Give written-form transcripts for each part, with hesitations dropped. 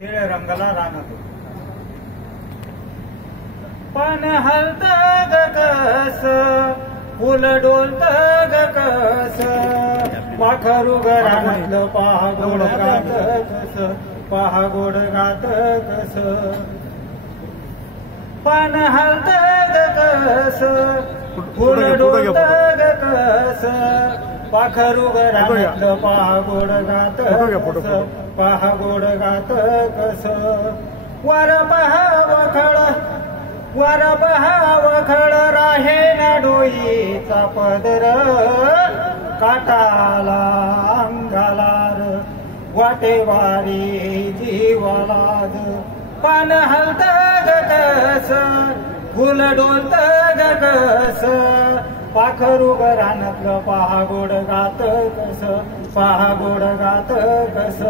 निळ्या रंगाला राहतो पण हलत ग कस फुल डोलत ग कस पाखरू घरातलं पहा गोड गात कस पहा गोड गात कस पण हलत ग कस फुल डोलत ग कस पाखरू घरातलं पहा गोड गात कस पहा गोड गात कस वर पहा वखळ राहे ना डोईचा पदर काटाला अंगालार वाटेवारी जीवालाज पान हलत ग कस फुल डोलत ग कस पाखरू घरातलं पहा गोड गात कस पहा गोड गात कस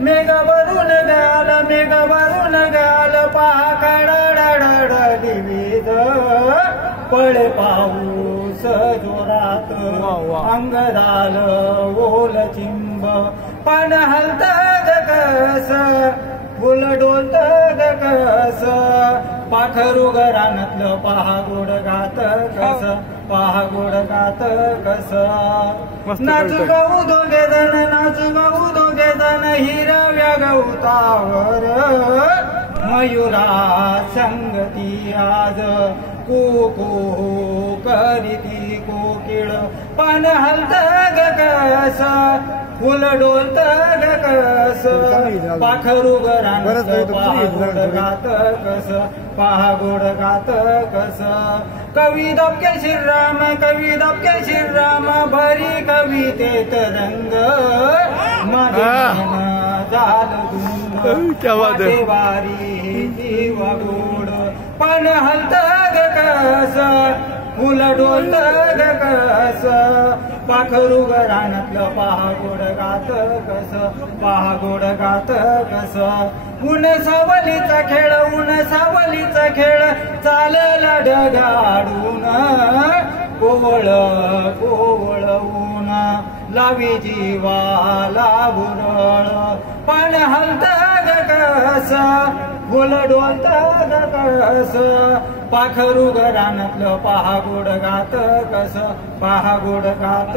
मेघ भरून गाल पहा कडडड दिवीज पळे पाऊस जोरात अंगदाल ओल चिंब पान हलत ग कस फुल डोलत ग कस पाखरू घरातलं पहा गोड गात कस पहा गोड गात कस नाचू गाऊ दोघे जण हिरव्या गवतावर मयुरा संगती आज को करीती कोकिळ पान हलत ग कस फुल डोलत ग कस पाखरू घरातलं पहा गोड गात कस पहा गोड गात कस कवी दबके श्रीराम भरी कवितेत रंग वारी जीव गोड पण हलत ग कस फुल डोलत ग कस पाखरू घरातलं पहा गोड गात कस पहा गोड गात कस ऊन सावलीचा खेळ चालला ढगाडून कोवळ ऊन लावी जीवाला बुरळ पान हलत ग कस फुल डोलत ग कस पाखरू घरातलं पहा गोड गात कस पहा गोड गात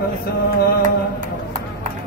कस